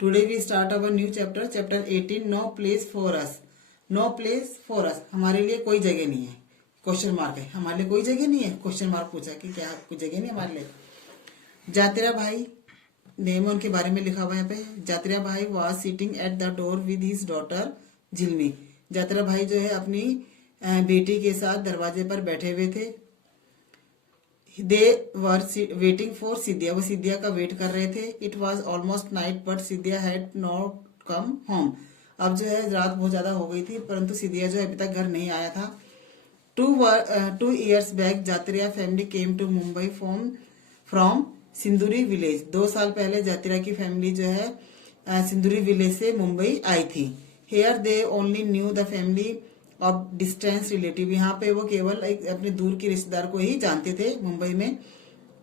Today we start our new chapter, chapter 18, No Place for Us. No place for us, हमारे लिए कोई जगह नहीं है. क्वेश्चन मार्क है, हमारे लिए कोई जगह नहीं है. क्वेश्चन मार्क पूछा कि क्या कोई जगह नहीं हमारे लिए. जातिरा भाई नेम उनके बारे में लिखा हुआ है यहाँ पे. जातिरा भाई was sitting at the door with his daughter Jhilmi. Jatira भाई जो है अपनी बेटी के साथ दरवाजे पर बैठे हुए थे. दे वर वेटिंग फॉर सिद्धिया, वो सिद्धिया का वेट कर रहे थे. It was almost night but Siddhiya had not come home. अब जो है रात बहुत ज्यादा हो गई थी परंतु सिद्धिया जो है अभी तक घर नहीं आया था. 2 years back Jatira family came to Mumbai from Sinduri village. 2 साल पहले जातिरा की फैमिली जो है सिंदूरी विलेज से मुंबई आई थी. Here they only knew the family of distance relative. यहाँ पे वो केवल एक अपने दूर के रिश्तेदार को ही जानते थे मुंबई में.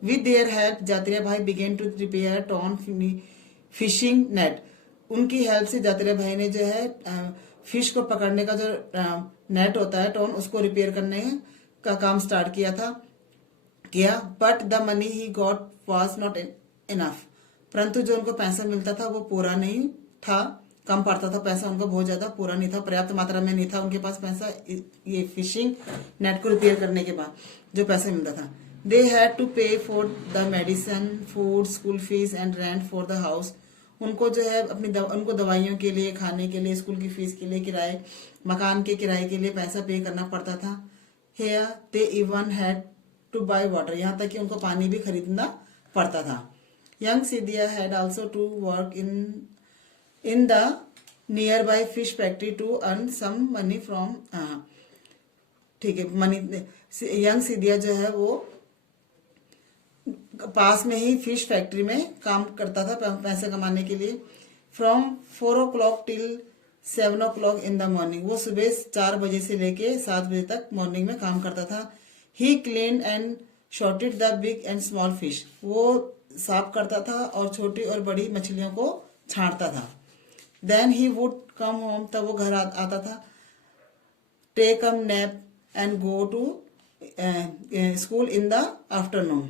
विद देयर हेल्प जातिरा भाई began to prepare torn fishing net. उनकी हेल्प से जातिरा भाई ने जो है फिश को पकड़ने का जो नेट होता है टॉन, उसको रिपेयर करने का काम स्टार्ट किया. But the money he got was not enough. परंतु जो उनको पैसा मिलता था वो पूरा नहीं था, कम पड़ता था पैसा उनको, बहुत ज्यादा पूरा नहीं था, पर्याप्त मात्रा में नहीं था उनके पास पैसा ये फिशिंग नेट को रिपेयर करने के बाद जो पैसा मिलता था. दे हैड टू पे for the medicine, food, school fees and rent for the house. उनको जो है उनको दवाइयों के लिए, खाने के लिए, स्कूल की फीस के लिए, किराए, मकान के किराए के लिए पैसा पे करना पड़ता था. Here they even had to buy water. यहाँ तक कि उनको पानी भी खरीदना पड़ता था. Young Siddhiya had also to work in the nearby fish factory to earn some money from. ठीक है, मनी. यंग सिद्धिया जो है वो पास में ही फिश फैक्ट्री में काम करता था पैसे कमाने के लिए. From 4 o'clock till 7 o'clock in the morning. वो सुबह 4 बजे से लेके 7 बजे तक मॉर्निंग में काम करता था. He clean and sorted the big and small fish. वो साफ करता था और छोटी और बड़ी मछलियों को छांटता था. Then he would come home. तब वो घर आता था. Take a nap and go to school in the afternoon.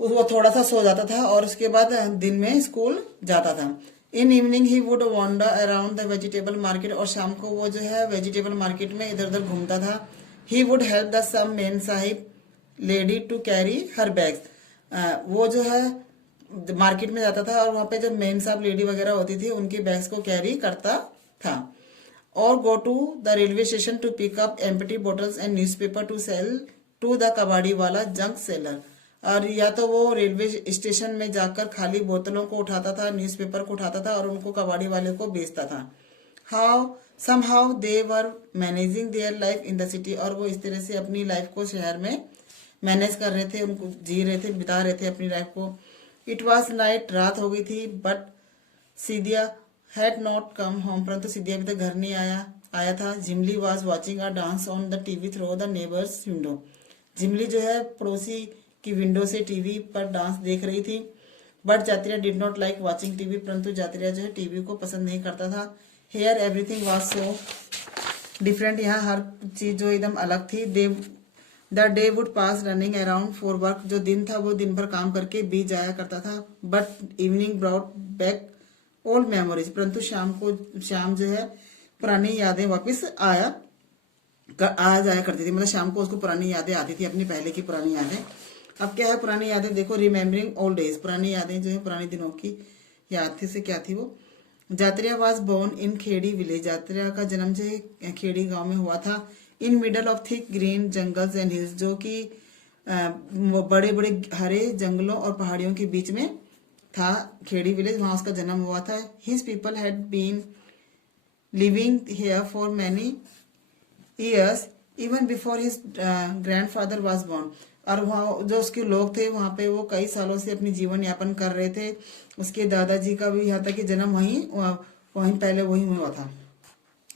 वो थोड़ा सा सो जाता था और उसके बाद दिन में स्कूल जाता था. In evening he would wander around the vegetable market. और शाम को वो जो है वेजिटेबल मार्केट में इधर उधर घूमता था. He would help the some memsahib lady to carry her bags. वो जो है मार्केट में जाता था और वहां पे जब मेन साहब लेडी वगैरह होती थी उनकी बैग्स को कैरी करता था. और go to the railway station to pick up empty bottles and newspaper to sell to the kabadiwala junk seller. और या तो वो रेलवे स्टेशन में जाकर खाली बोतलों को उठाता था, न्यूज़पेपर को उठाता था और उनको कबाड़ी वाले को बेचता था. Somehow they were managing their life in the city. और वो इस तरह से अपनी लाइफ को शहर में मैनेज कर रहे थे, उनको जी रहे थे, बिता रहे थे अपनी लाइफ को. इट वॉज नाइट, रात हो गई थी. But Siddhiya had not come home. परंतु सिद्धिया अभी तक घर नहीं आया था. Jimli was watching a dance on the TV through the neighbours window. Jimli जो है पड़ोसी की विंडो से टीवी पर डांस देख रही थी. But Jatira did not like watching TV. परंतु जातिरा जो है टीवी को पसंद नहीं करता था. Here everything was so different. यहाँ हर चीज जो एकदम अलग थी. The day would pass running around for work. जो दिन था वो दिन भर काम करके बीत जाया करता था. But evening brought back old memories. परंतु शाम जो है पुरानी यादें वापस आ जाया करती थी. मतलब शाम को उसको पुरानी यादें आती थी, अपनी पहले की पुरानी यादें. अब क्या है पुरानी यादें, देखो, रिमेम्बरिंग ओल्ड डेज. पुरानी यादें जो है पुराने दिनों की याद थी से क्या थी वो. Jatira was born in Khedi village. Jatira का जन्म जो है खेड़ी गांव में हुआ था. In middle of thick green jungles and hills. जो कि बड़े बड़े हरे जंगलों और पहाड़ियों के बीच में था खेड़ी विलेज. वहां उसका जन्म हुआ था. His people had been living here for many years even before his grandfather was born. और वहाँ जो उसके लोग थे वहां पे वो कई सालों से अपनी जीवन यापन कर रहे थे. उसके दादाजी का भी यहाँ तक कि जन्म वहीं पहले वही हुआ था.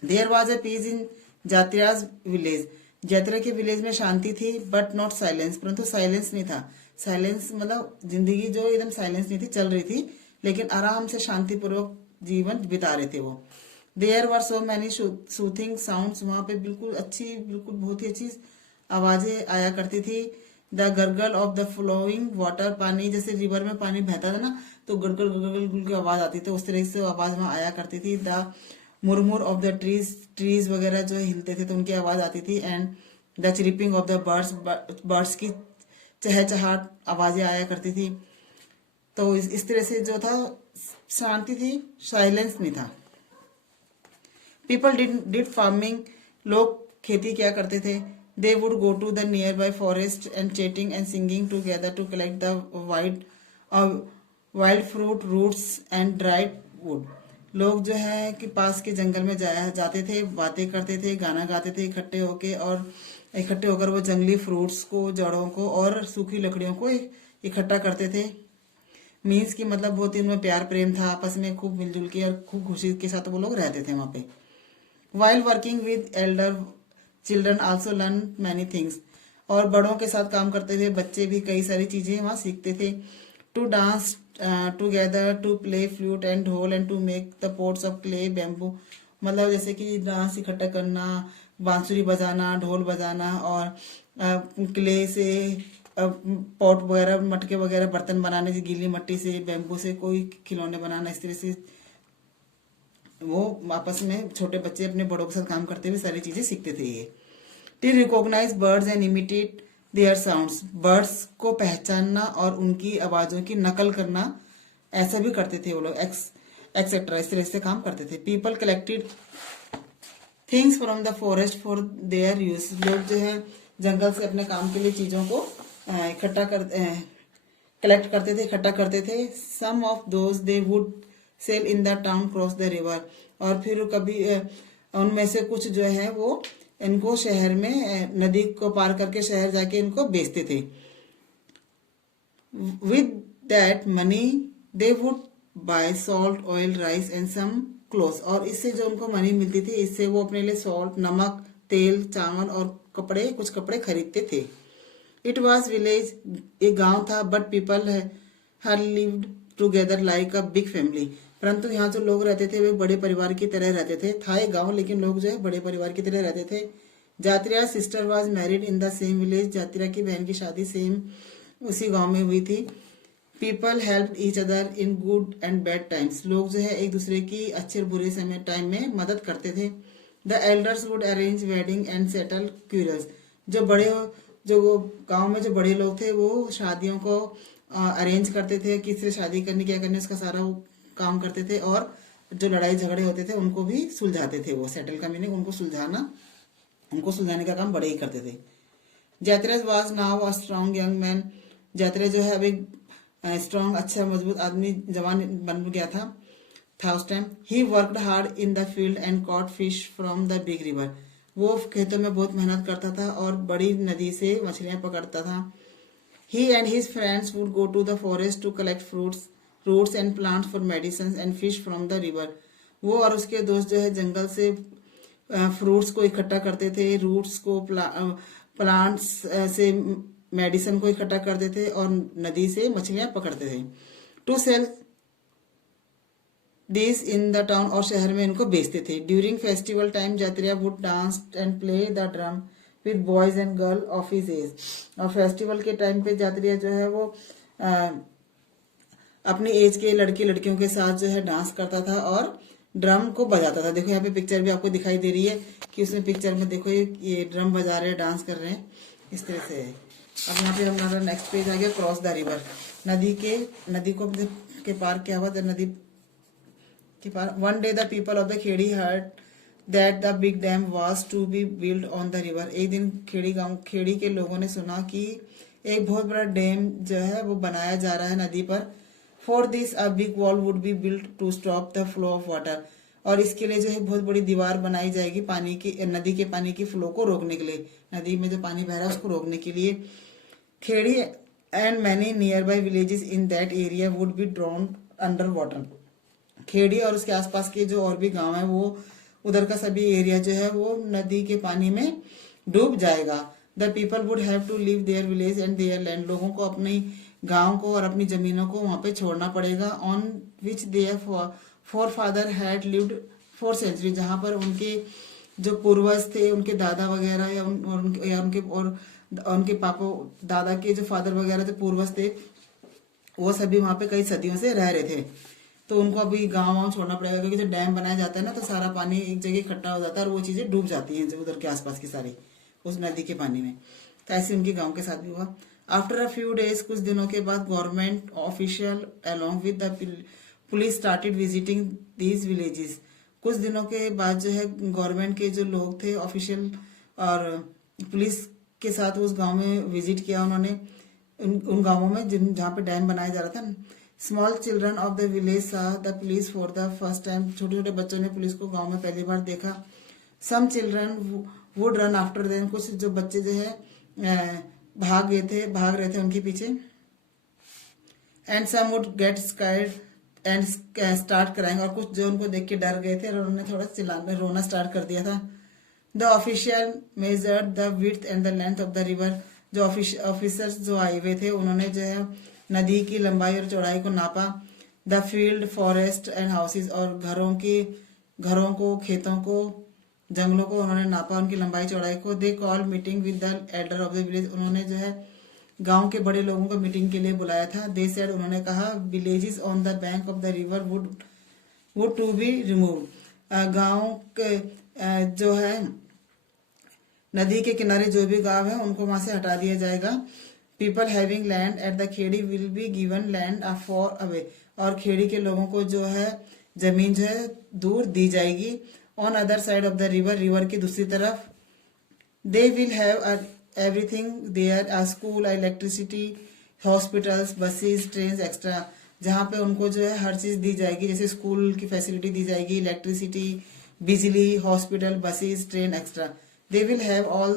There was a peace in Jatira's village. Jatira के विलेज में शांति थी. But not silence. परंतु साइलेंस नहीं था. साइलेंस मतलब जिंदगी जो एकदम साइलेंस नहीं थी, चल रही थी, लेकिन आराम से शांतिपूर्वक जीवन बिता रहे थे वो. There were so many soothing sounds. वहां पे बिल्कुल बहुत ही अच्छी आवाजें आया करती थी. The gurgle of the flowing water, पानी जैसे रिवर में पानी बहता था ना तो गड़गड़ गड़गड़ गुल की आवाज आती थी, उस तरह से आवाज वहां आया करती थी। The murmur of the trees, trees वगैरह जो हिलते थे तो उनकी आवाज आती थी। And the chirping of the birds, birds की चहचहाट आवाजें आया करती थी। तो इस तरह से जो था शांति थी, साइलेंस नहीं था। पीपल डिड फार्मिंग, लोग खेती क्या करते थे। They would go to the nearby forest and chatting and singing together to collect the wild fruit, roots and dried wood. लोग जो है कि पास के जंगल में जाते थे, बातें करते थे, गाना गाते थे इकट्ठे होकर वो जंगली फ्रूट्स को, जड़ों को और सूखी लकड़ियों को इकट्ठा करते थे। मीन्स की मतलब बहुत ही उनमें प्यार प्रेम था, आपस में खूब मिलजुल के और खूब खुशी के साथ वो लोग रहते थे वहां पे। While working with Elder children also learn many things, और बड़ों के साथ काम करते हुए बच्चे भी कई सारी चीजें वहां सीखते थे। To dance together, to play flute and dhol and to make the pots of clay bamboo, मतलब जैसे कि डांस इकट्ठा करना, बांसुरी बजाना, ढोल बजाना और क्ले से पॉट वगैरह, मटके वगैरह, बर्तन बनाने से गीली मिट्टी से, बैम्बू से कोई खिलौने बनाना, इस तरह से वो आपस में छोटे बच्चे अपने बड़ों के साथ काम करते हुए सारी चीजें सीखते थे। ये to recognise birds and imitate their sounds, birds को पहचानना और उनकी आवाजों की नकल करना, ऐसा भी करते थे वो लोग, एक्सेट्रा, इस तरह से काम करते थे। People collected things from the forest for their use, लोग जो है जंगल से अपने काम के लिए चीजों को कलेक्ट करते थे, इकट्ठा करते थे। Some of those they would sell in the town cross the river, और फिर कभी उनमें से कुछ जो है वो इनको शहर में नदी को पार करके शहर जाके इनको बेचते थे। With that money they would buy salt, oil, rice and some clothes, और इससे जो उनको मनी मिलती थी इससे वो अपने लिए सॉल्ट, नमक, तेल, चावल और कपड़े, कुछ कपड़े खरीदते थे। इट वॉज विलेज, एक गांव था, but people her lived together like a big family, परंतु यहाँ जो लोग रहते थे वे बड़े परिवार की तरह रहते थे। था एक गाँव लेकिन लोग जो है बड़े परिवार की तरह रहते थे। Jatriya sister was married in the same village, Jatriya की बहन की शादी सेम उसी गांव में हुई थी। People help each other in good and bad times, लोग जो है एक दूसरे की अच्छे और बुरे समय टाइम में मदद करते थे। The elders would arrange wedding and settle quarrels, जो गांव में जो बड़े लोग थे वो शादियों को अरेंज करते थे, किससे शादी करनी, क्या करनी, उसका सारा वो काम करते थे। और जो लड़ाई झगड़े होते थे उनको भी सुलझाते थे। वो सेटल का मीनिंग उनको सुलझाने का काम बड़े ही करते थे। Jatra was now a strong young man, Jatra जो है अब एक स्ट्रॉन्ग, अच्छा मजबूत आदमी, जवान बन गया था उस time. He worked hard in the field and caught fish from the big river, वो खेतों में बहुत मेहनत करता था और बड़ी नदी से मछलियां पकड़ता था। He and his friends would go to the forest to collect roots and plants for medicines and fish from the river. वो और उसके दोस्त जो है जंगल से फ्रूट्स को इकट्ठा करते थे, रूट्स को, प्लांट्स से मेडिसिन को इकट्ठा करते थे और नदी से मछलियां पकड़ते थे। To sell this in the town, और शहर में इनको बेचते थे। During festival time Jatriya would dance and play the drum with boys and girl of his age, और फेस्टिवल के टाइम पे जात्रिया जो है वो अपनी एज के लड़के लड़कियों के साथ जो है डांस करता था और ड्रम को बजाता था। देखो यहाँ पे पिक्चर भी आपको दिखाई दे रही है कि उसमें पिक्चर में देखो ये ड्रम बजा रहे हैं, डांस कर रहे हैं, इस तरह से है। अब यहाँ पे हमारा नेक्स्ट पेज आ गया, क्रॉस द रिवर, नदी को के पार क्या हुआ, नदी के पार। One day the people of the Khedi heard that the big dam was to be build on the river, एक दिन खेड़ी के लोगों ने सुना कि एक बहुत बड़ा डैम जो है वो बनाया जा रहा है नदी पर। For this a big wall would be build to stop the flow of water, और इसके लिए जो है बहुत बड़ी दीवार बनाई जाएगी नदी के पानी की फ्लो को रोकने के लिए, नदी में जो पानी बह रहा है उसको रोकने के लिए। Khedi and many nearby villages in that area would be drawn under water, Khedi और उसके आसपास के जो और भी गांव है वो उधर का सभी एरिया जो है वो नदी के पानी में डूब जाएगा। The people would have to leave their village and their land, लोगों को अपनी गांव को और अपनी जमीनों को वहां पे छोड़ना पड़ेगा। On which their forefather had lived for century, जहां पर उनके जो पूर्वज थे, उनके दादा वगैरह या उनके और उनके पापा दादा के जो फादर वगैरह थे पूर्वज थे वो सभी वहां पे कई सदियों से रह रहे थे। तो उनको अभी गाँव वाँव छोड़ना पड़ेगा क्योंकि जो डैम बनाया जाता है ना तो सारा पानी एक जगह इकट्ठा हो जाता है और वो चीजें डूब जाती हैं जो उधर के आसपास की सारी उस नदी के पानी में। तो ऐसे उनके गांव के साथ भी हुआ। आफ्टर अ फ्यू डेज, कुछ दिनों के बाद, government official along with the police started visiting these villages. कुछ दिनों के बाद जो है गवर्नमेंट के जो लोग थे ऑफिशियल और पुलिस के साथ उस गांव में विजिट किया उन्होंने, उन गांवों में जिन जहाँ पे डैम बनाया जा रहा था। Small children of the village saw the police for the first time. छोटे छोटे बच्चों ने पुलिस को गांव में पहली बार देखा। Some children would run after them. कुछ जो बच्चे जो है भाग रहे थे उनके पीछे। And some would get scared and start crying. और कुछ जो उनको देख के डर गए थे और उन्होंने थोड़ा चिल्लाना रोना स्टार्ट कर दिया था। The official measured the width and the length of the river. जो ऑफिसर्स जो आए हुए थे उन्होंने जो है नदी की लंबाई और चौड़ाई को नापा। The field, forest and houses. और घरों को, खेतों को, जंगलों को उन्होंने नापा, उनकी लंबाई चौड़ाई को। They call meeting with the Elder of the village. उन्होंने जो है गांव के बड़े लोगों को मीटिंग के लिए बुलाया था। दे सेड, उन्होंने कहा, villages on the bank of the river would to be remove. गांव के जो है नदी के किनारे जो भी गांव है उनको वहां से हटा दिया जाएगा। People having land at the Khedi will be given land far away. और खेड़ी के लोगों को जो है जमीन जो है दूर दी जाएगी। On other side of the river की दूसरी तरफ। They will have everything there, a school, electricity, hospitals, buses, train extra. जहाँ पे उनको जो है हर चीज दी जाएगी, जैसे स्कूल की फैसिलिटी दी जाएगी, इलेक्ट्रिसिटी, बिजली, hospital, buses, train extra. They will have all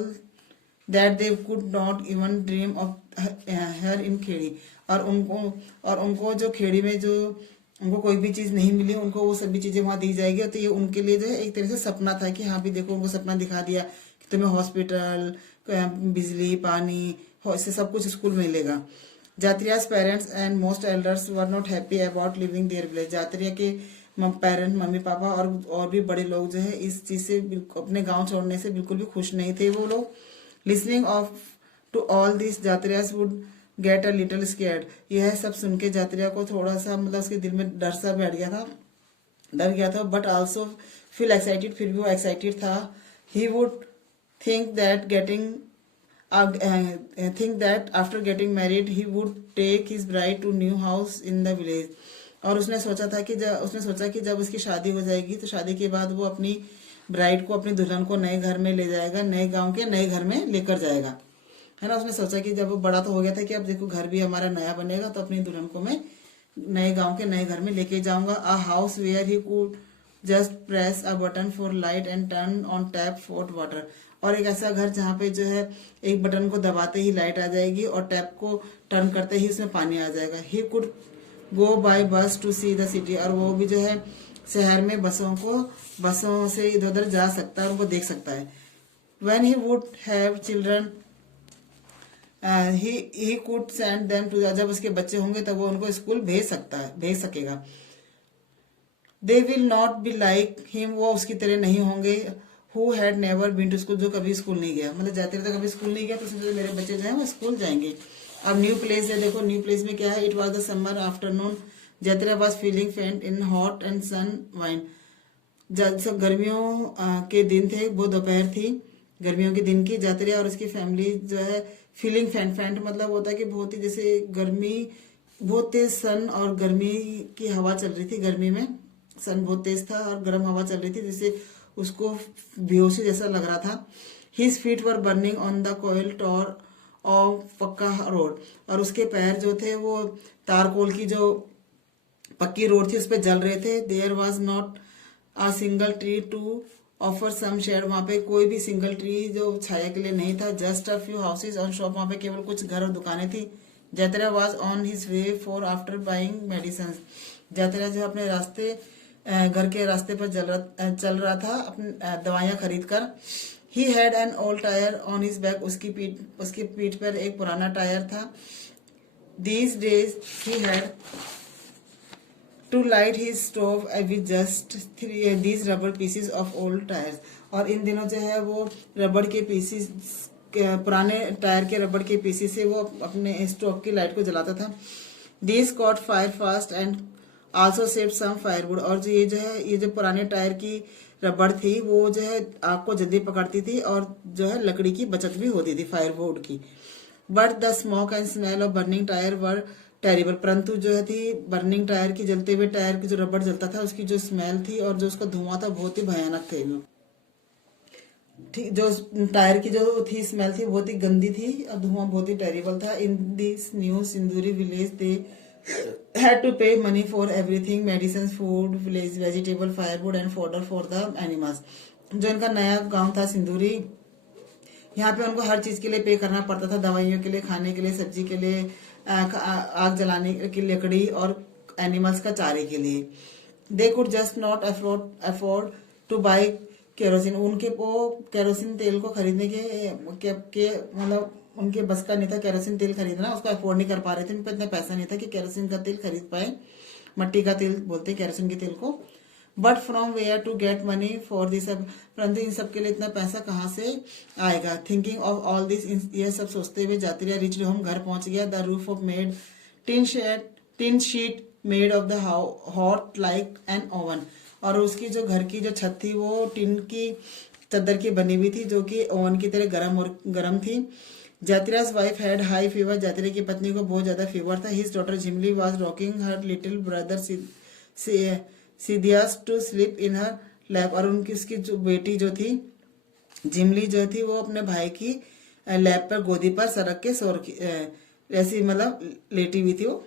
that they could not even dream of here in Khedi. और उनको जो खेड़ी में जो उनको कोई भी चीज नहीं मिली, उनको वो सभी चीजें वहां दी जाएगी। तो ये उनके लिए जो है एक तरह से सपना था कि हाँ भी देखो, उनको सपना दिखा दिया कि तुम्हें हॉस्पिटल, बिजली, पानी, इससे सब कुछ स्कूल में मिलेगा। Jatriya's parents and most elders were not happy about living their village. Jatriya के पेरेंट, मम्मी पापा और भी बड़े लोग जो है इस चीज से अपने गांव छोड़ने से बिल्कुल भी खुश नहीं थे वो लोग। Listening of to all this, Jatriya's would get a little scared. यह सब सुन के जात्रिया को थोड़ा सा मतलब उसके दिल में डर सा बैठ गया था, डर गया था, बट ऑल्सो फील एक्साइटेड। फिर भी वो एक्साइटेड था। He would think that after getting married he would take his bride to new house in the village। और उसने सोचा कि जब उसकी शादी हो जाएगी तो शादी के बाद वो अपनी ब्राइड को, अपनी दुल्हन को नए घर में ले जाएगा, नए गांव के नए घर में लेकर जाएगा, है ना। उसने सोचा कि जब वो बड़ा तो हो गया था कि अब देखो घर भी हमारा नया बनेगा तो अपनी दुल्हन को मैं नए गांव के नए घर में लेके जाऊंगा। A house where he could just press a button for light and turn on tap for water. और एक ऐसा घर जहाँ पे जो है एक बटन को दबाते ही लाइट आ जाएगी और टैप को टर्न करते ही उसमें पानी आ जाएगा। ही कुड गो बाय बस टू सी द सिटी। और वो भी जो है शहर में बसों से इधर उधर जा सकता है और उनको देख सकता है। When he would have children he could send them to. जब उसके बच्चे होंगे तब वो उनको स्कूल भेज सकेगा। They will not be like him, वो उसकी तरह नहीं होंगे। Who had never been to school, जो कभी स्कूल नहीं गया, मतलब जाते तो कभी स्कूल नहीं गया, तो सोचे मेरे बच्चे जो है वो स्कूल जाएंगे। अब न्यू प्लेस है, देखो न्यू प्लेस में क्या है। It was the summer afternoon, Jaitra was feeling faint in hot and sun wine. गर्मियों के दिन थे, वो दोपहर थी गर्मियों के दिन की। जातरिया और उसकी फैमिली जो है फीलिंग फेंट मतलब होता है कि बहुत ही जैसे गर्मी, बहुत तेज सन और गर्मी की हवा चल रही थी। गर्मी में सन बहुत तेज था और गर्म हवा चल रही थी, जिससे उसको बेहोशी जैसा लग रहा था। His feet were burning on the coal tar of pucca road. और उसके पैर जो थे वो तारकोल की जो पक्की रोड थी उस पर जल रहे थे। There was not a single tree to offer some shade. वहां पे कोई भी सिंगल ट्री जो छाया के लिए नहीं था। Just a few houses on shop, वहां पे केवल कुछ घर और दुकानें थी। Jaitra was on his way for after buying medicine. Jaitra जो अपने घर के रास्ते पर चल रहा था अपनी दवाइयां खरीद कर। He had an old tyre on his back, उसकी पीठ पर एक पुराना टायर था। These days he had to light his stove with just these rubber pieces of old tyres. और इन दिनों जो है वो रबड़ के पीसेस पुराने टायर के रबड़ के पीसी से वो अपने स्टोव की लाइट को जलाता था। This caught fire fast and also save some firewood. और ये जो पुराने टायर की रबड़ थी वो जो है आग को जल्दी पकड़ती थी और जो है लकड़ी की बचत भी होती थी फायरवुड की। But the smoke and smell of burning tyre were terrible. परंतु जो है थी बर्निंग टायर की, जलते हुए टायर की जो रबड़ जलता था उसकी जो स्मेल थी और जो उसका धुआं था बहुत ही भयानक थे वो। ठीक, जो टायर की जो थी स्मेल थी बहुत ही गंदी थी और धुआं बहुत ही टेरिबल था। इन दिस न्यू सिंदूरी village they had to pay money for everything, medicines, food, village vegetable, firewood and fodder for the animals। जो इनका नया गांव था सिंदूरी, यहाँ पे उनको हर चीज के लिए पे करना पड़ता था, दवाइयों के लिए, खाने के लिए, सब्जी के लिए, आग जलाने की लकड़ी और एनिमल्स का चारे के लिए। They could just not afford two by kerosene. उनके वो केरोसिन तेल को खरीदने के मतलब उनके बस का नहीं था केरोसिन तेल खरीदना, उसको अफोर्ड नहीं कर पा रहे थे, उनके इतना पैसा नहीं था कि केरोसिन का तेल खरीद पाए। मट्टी का तेल बोलते हैं केरोसिन के तेल को। But from where to get money for this. परंतु इन सब के लिए इतना पैसा कहाँ से आएगा। थिंकिंग ऑफ ऑल दिस, ये सब सोचते हुए जात्रिया रिच होम, घर पहुंच गया। The roof of made tin sheet made of the hot like an oven. और उसकी जो घर की जो छत थी वो टिन की चद्दर की बनी हुई थी जो कि ओवन की तरह गर्म थी। Jatira's wife had high fever. Jatira की पत्नी को बहुत ज्यादा फीवर था। His daughter Jimli was rocking her little brother Siddhiya's to sleep in her lap. और उसकी जो बेटी जो थी जिमली जो थी वो अपने भाई की लैप पर गोदी पर सरक के ऐसी मतलब लेटी हुई थी वो।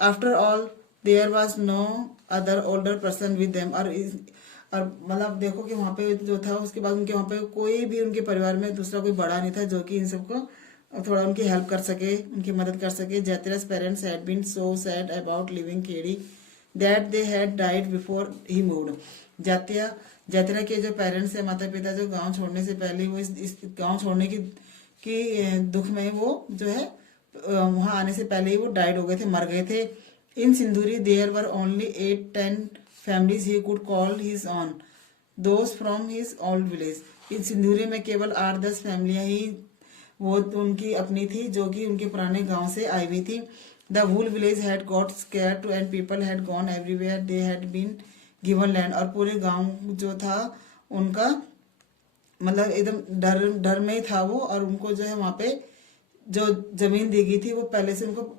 After all there was no other older person with them. और मतलब देखो कि वहां पे जो था उसके बाद उनके वहां पे कोई भी उनके परिवार में दूसरा कोई बड़ा नहीं था जो कि इन सबको थोड़ा उनकी हेल्प कर सके, उनकी मदद कर सके। Jatira's parents had been so sad about leaving Khedi that they had died before he moved. Jatira के जो पेरेंट्स है, माता पिता, जो गांव छोड़ने से पहले वो इस गांव छोड़ने की दुख में वो जो है वहां आने से पहले ही वो डाइड हो गए थे, मर गए थे। In Sinduri there were only 8-10 families he could call his own, those from his old village। इन सिंदूरी में केवल 8-10 फैमिलियां ही वो उनकी अपनी थी जो कि उनके पुराने गांव से आई हुई थी। The whole village had got scared to and people had gone everywhere, they had been given land. और पूरे गांव जो था उनका मतलब एकदम डर में ही था वो। और उनको जो है वहां पे जो जमीन दी गई थी वो पहले से उनको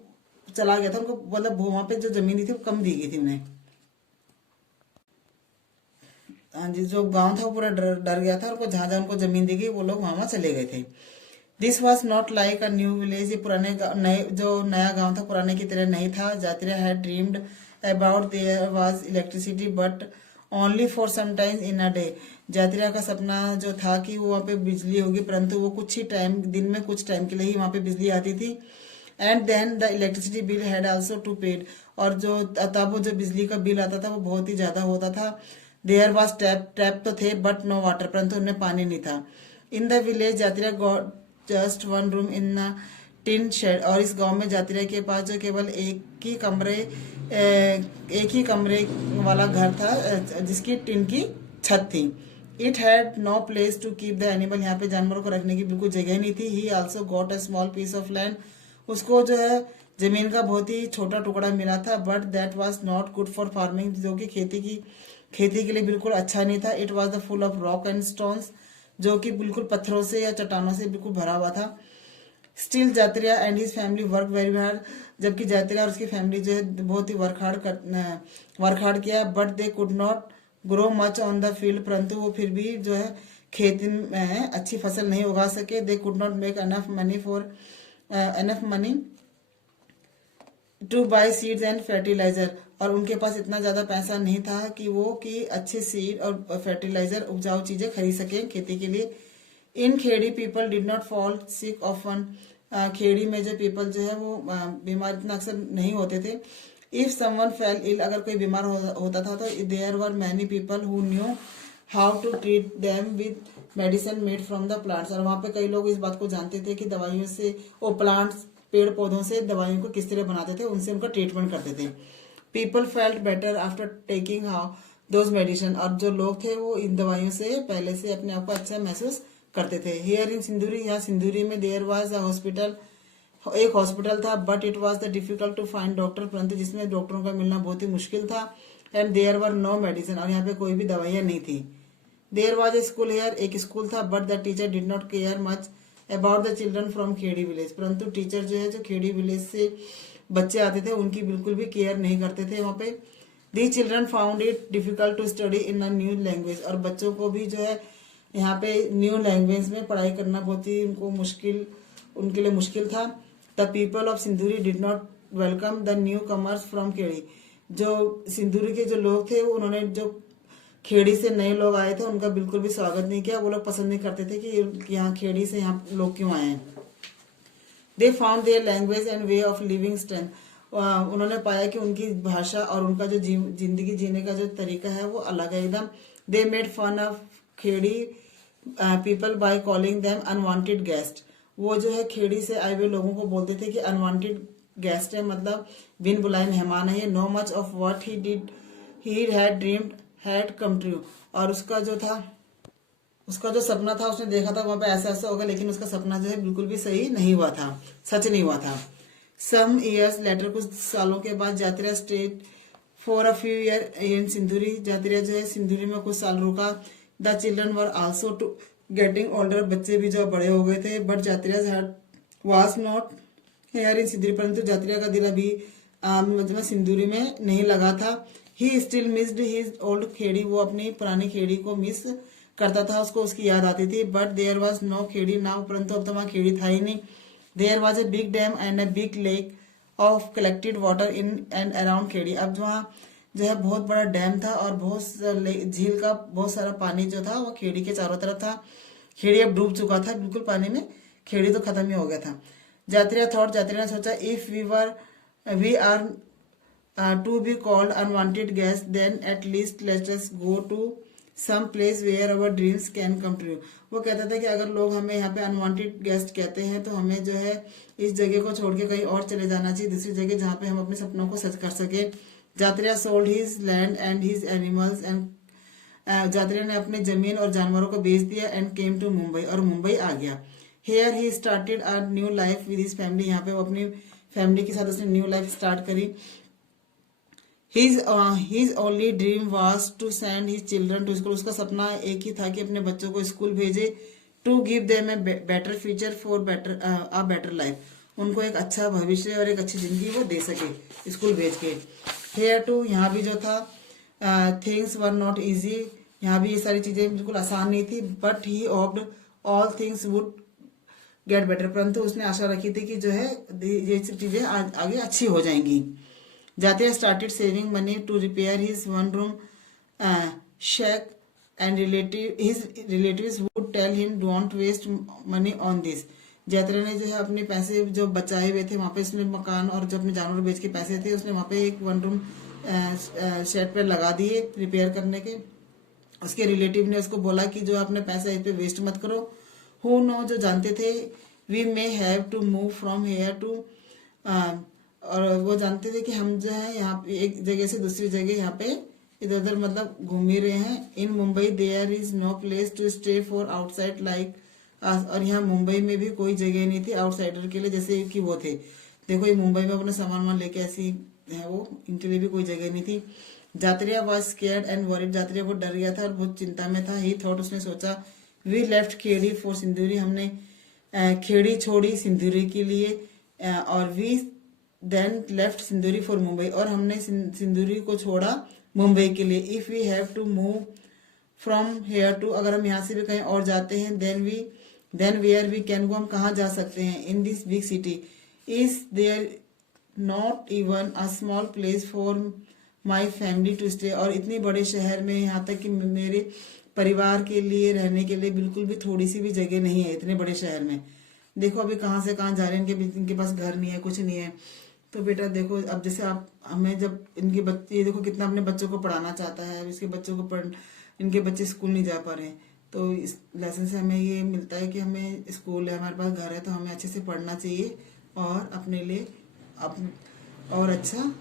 चला गया था, उनको मतलब वहां पे जो जमीन दी थी वो कम दी गई थी उन्हें। हाँ जी, जो गांव था वो पूरा डर गया था। उनको जहां जहां उनको जमीन दी गई वो लोग वहां चले गए थे। This was not like a new village. ये पुराने नए जो नया गांव था पुराने की तरह नहीं था। Jatira had dreamed about there was electricity but only for some time in a day. Jatira का सपना जो था कि वो वहाँ पे बिजली होगी, परंतु वो कुछ ही टाइम, दिन में कुछ टाइम के लिए ही वहाँ पे बिजली आती थी। And then the electricity bill had also to paid. और जो तब वो जो बिजली का बिल आता था वो बहुत ही ज्यादा होता था। देयर वाज टैप तो थे बट नो वाटर, परंतु उनमें पानी नहीं था। In the village Jatira got just one room in tin shed. और इस गांव में जातिरा के पास जो केवल एक ही कमरे वाला घर था जिसकी टिन की छत थी। It had no place to keep the animal. यहाँ पे जानवरों को रखने की बिल्कुल जगह नहीं थी। He also got a small piece of land. उसको जो है जमीन का बहुत ही छोटा टुकड़ा मिला था। But that was not good for farming, जो कि खेती के लिए बिल्कुल अच्छा नहीं था। It was the full of rock and stones, जो कि बिल्कुल पत्थरों से या चट्टानों से बिल्कुल भरा हुआ था। Still Jatira and his family work very hard. जबकि जातिरा और उसकी फैमिली जो है बहुत ही वर्क हार्ड किया। But they could not grow much on the field. परंतु वो फिर भी जो है खेती में अच्छी फसल नहीं उगा सके। They could not make enough money to buy seeds and fertiliser. और उनके पास इतना ज्यादा पैसा नहीं था कि वो अच्छे सीड और फर्टिलाइजर उपजाऊ चीजें खरीद सके खेती के लिए। In Khedi people did not fall sick often. Khedi में जो पीपल जो है वो बीमार इतना अक्सर नहीं होते थे। इफ समवन फेल इल, अगर कोई बीमार होता था तो there were many people who knew how to treat them with medicine made from the plants. और वहां पे कई लोग इस बात को जानते थे कि दवाइयों से वो प्लांट्स पेड़ पौधों से दवाइयों को किस तरह बनाते थे, उनसे उनका ट्रीटमेंट करते थे। People felt better after taking how those medicine. और जो लोग थे वो इन दवाइयों से पहले से अपने आप को अच्छा महसूस करते थे। हियर इन सिंदूरी, यहाँ सिंदूरी में देयर वाज अ हॉस्पिटल, एक हॉस्पिटल था, but it was the difficult to find doctor, परंतु जिसमें डॉक्टरों का मिलना बहुत ही मुश्किल था। And there were no medicine, और यहाँ पे कोई भी दवाइयाँ नहीं थी। There was a school here, एक स्कूल था, but the teacher did not care much about the children from Khedi village, परंतु टीचर जो है जो खेड़ी विलेज से बच्चे आते थे उनकी बिल्कुल भी केयर नहीं करते थे वहाँ पे। The children found it difficult to study in a new language, और बच्चों को भी जो है यहाँ पे न्यू लैंग्वेज में पढ़ाई करना बहुत ही उनके लिए मुश्किल था। The people of Sindoori did not welcome the newcomers from Khedi, जो सिंदूरी के जो लोग थे उन्होंने जो खेड़ी से नए लोग आए थे उनका बिल्कुल भी स्वागत नहीं किया। वो लोग पसंद नहीं करते थे कि यहाँ खेड़ी से यहाँ लोग क्यों आए हैं। They found their language and way of living strength, उन्होंने पाया कि उनकी भाषा और उनका जो जिंदगी जीने का जो तरीका है वो अलग है एकदम। They made fun of Khedi people by calling them unwanted guest, वो जो है खेड़ी से आए हुए लोगों को बोलते थे कि अनवांटेड गेस्ट है, मतलब बिन बुलाए मेहमान है। No much of what he had dreamed had come true, और उसका जो सपना था उसने देखा था वहां पे ऐसा ऐसा होगा, लेकिन उसका सपना जो है बिल्कुल भी सही नहीं हुआ था, सच नहीं हुआ था। सम ईयर्स लेटर, कुछ सालों के बाद Jatriya stayed for a few year in Sindoori, Jatriya जो है सिंदूरी में कुछ साल रुका। The children were also to getting older, बच्चे भी जो बड़े हो गए थे। But Jatriya was not here in Sindoori, परंतु जात्रिया का दिल अभी मतलब सिंदूरी में नहीं लगा था। He still missed his old Khedi, वो अपनी पुरानी खेड़ी को मिस करता था, उसको उसकी याद आती थी। But there was no Khedi now, परंतु अब तो वहां खेड़ी था ही नहीं। There was a big dam and a big lake of collected water in and around Khedi, अब वहाँ जो है बहुत बड़ा डैम था और बहुत झील का बहुत सारा पानी जो था वो खेड़ी के चारों तरफ था। खेड़ी अब डूब चुका था बिल्कुल पानी में, खेड़ी तो खत्म ही हो गया था। जात्रिया ने सोचा, if we are to be called unwanted guests, then at least let us go to some place where our dreams can come true। वो कहता था कि अगर लोग हमें यहाँ पे अनवांटेड गेस्ट कहते हैं तो हमें जो है इस जगह को छोड़ के कहीं और चले जाना चाहिए, दूसरी जगह जहाँ पे हम अपने सपनों को सच कर सके। Jatriya sold his land and his animals and Jatriya ने अपने जमीन और जानवरों को बेच दिया एंड केम टू मुंबई, और मुंबई आ गया। Here he started a new life with his family, यहाँ पे वो अपनी फैमिली के साथ उसने न्यू लाइफ स्टार्ट करी। His only dream was to send his children to school, उसका सपना एक ही था कि अपने बच्चों को स्कूल भेजे। To give them a better future for a better life, उनको एक अच्छा भविष्य और एक अच्छी जिंदगी वो दे सके स्कूल भेज के। Here too, यहाँ भी जो था things were not easy, यहाँ भी ये सारी चीजें बिल्कुल आसान नहीं थी। But he hoped all things would get better, परंतु उसने आशा रखी थी कि जो है ये सब चीजें आगे अच्छी हो जाएंगी। जात्रिया started saving money to repair his one-room shack, and his relatives would tell him don't waste money on this। जात्रिया ने जो है अपने पैसे जो बचाए हुए थे वहाँ पे उसने मकान और जो अपने जानवर बेच के पैसे थे उसने वहाँ पे एक वन रूम शेड पे लगा दिए रिपेयर करने के। उसके रिलेटिव ने उसको बोला कि जो अपने पैसे इस पे वेस्ट मत करो। हु नो, जो जानते थे, we may have to move from here to, और वो जानते थे कि हम जो है यहाँ पे एक जगह से दूसरी जगह यहाँ पे इधर उधर मतलब घूम ही रहे हैं। In Mumbai there is no place to stay for outside like, और यहाँ मुंबई में भी कोई जगह नहीं थी आउटसाइडर के लिए जैसे कि वो थे। देखो ये मुंबई में अपना सामान लेके ऐसी है वो, इनके लिए भी कोई जगह नहीं थी। जात्रिया वॉज स्केर्ड एंड वरीड, जात्रिया बहुत डर गया था और बहुत चिंता में था। ही थॉट, उसने सोचा, वी लेफ्ट खेड़ी फॉर सिंदूरी, हमने खेड़ी छोड़ी सिंदूरी के लिए, और we then left Sindoori for Mumbai, और हमने सिंदूरी को छोड़ा मुंबई के लिए। If we have to move from here to, अगर हम यहाँ से भी कहीं और जाते हैं, then where we can go, हम कहाँ जा सकते हैं। In this big city is there not even a small place for my family to stay, और इतनी बड़े शहर में यहाँ तक कि मेरे परिवार के लिए रहने के लिए बिल्कुल भी थोड़ी सी भी जगह नहीं है इतने बड़े शहर में। देखो अभी कहाँ से कहाँ जा रहे हैं, इनके पास घर नहीं है, कुछ नहीं है। तो बेटा देखो, अब जैसे आप हमें जब इनके बच्चे, ये देखो कितना अपने बच्चों को पढ़ाना चाहता है, अब इसके बच्चों को इनके बच्चे स्कूल नहीं जा पा रहे हैं। तो इस लेसन से हमें ये मिलता है कि हमें स्कूल है, हमारे पास घर है, तो हमें अच्छे से पढ़ना चाहिए और अपने लिए और अच्छा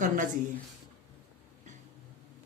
करना चाहिए।